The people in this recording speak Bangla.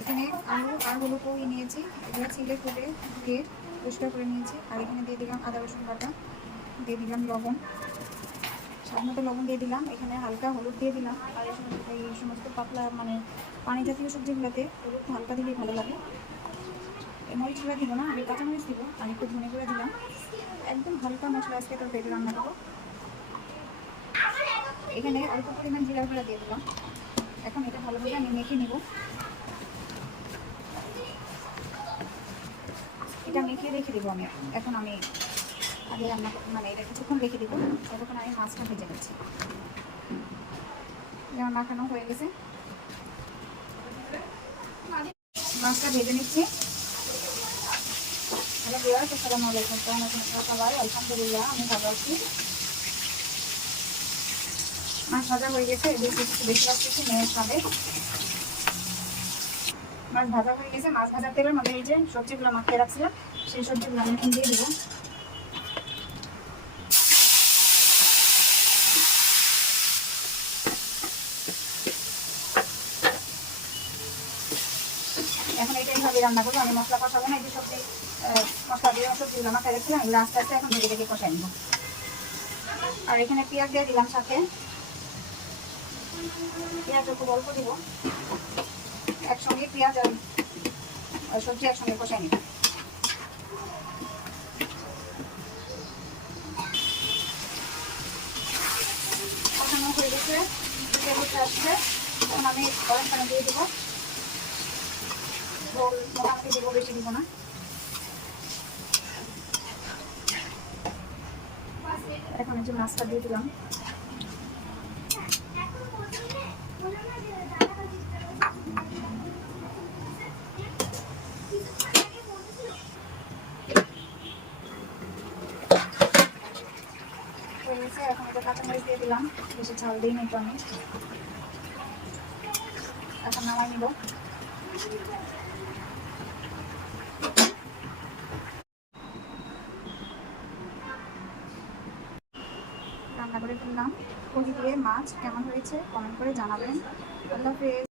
এখানে আলু আর হলুদ নিয়েছি, এগুলো ছিলে ফুটে ধুয়ে পরিষ্কার করে নিয়েছি। আর এখানে দিয়ে দিলাম আদা রসুন বাটা, দিয়ে দিলাম লবণ, স্বাদ মতো লবণ দিয়ে দিলাম। এখানে হালকা হলুদ দিয়ে দিলাম। আর এই সমস্ত পাতলা মানে পানি জাতীয় সবজিগুলোতে হলুদ হালকা দিলেই ভালো লাগে। মরিচ গুঁড়া দিব না, আমি কাঁচামরিচ দিব আর একটু ধনে গুঁড়া দিলাম। একদম হালকা মশলা আজকে তরকারিতে রান্না করবো। এখানে অল্প পরিমাণ জিরা গুঁড়া দিয়ে দিলাম। এখন এটা ভালোভাবে আমি মেখে নিব। এটা মেখে রেখে দেবো আমি। এখন আমি আগে রান্না মানে এটা কিছুক্ষণ রেখে দেবো, ততক্ষণ আমি মাছটা ভেজে নিচ্ছি। যেমন মাখানো হয়ে গেছে, মাছটা ভেজে নিচ্ছি। হ্যালো ভিউয়ার্স, আসসালামু আলাইকুম। কেমন আছেন সবাই? আলহামদুলিল্লাহ আমি ভালো আছি। মাছ ভাজা হয়ে গেছে, বেশি রাখতেছি মেয়ের খাবে। মাছ ভাজা হয়ে গেছে। মাছ ভাজার তেলের মধ্যে এই যে সবজিগুলো মাখিয়ে রাখছিলাম, সেই সবজিগুলো আমি এখন দিয়ে দেবো। এখন এটা এইভাবে রান্না করবো। আমি মশলা কষাবো না, এই যে সবজি মশলা দিয়ে সবজিগুলো মাখায় রাখছিলাম, এগুলো আস্তে আস্তে এখন ভেজে কষাই নেবো। আর এখানে পেঁয়াজ দিয়ে দিলাম সাথে, পেঁয়াজ খুব অল্প দিব। একসঙ্গে পেঁয়াজ আর সবজি একসঙ্গে কষাই নিব। কষানো হয়ে গেছে, আসছে। এখন আমি গরম পানি দিয়ে দেবো। ঝোল মোটামুটি দেবো, বেশি দিব না। এখন এই যে মাছটা দিয়ে দিলাম। হয়ে গেছে, এখন এটা কাঁচামরিচ দিয়ে দিলাম। বেশি ঝাল দিই নাই তো আমি। এখন নামাই নিব। রান্না করে ফেললাম। কচি দিয়ে মাছ কেমন হয়েছে কমেন্ট করে জানাবেন। আল্লাহ হাফেজ।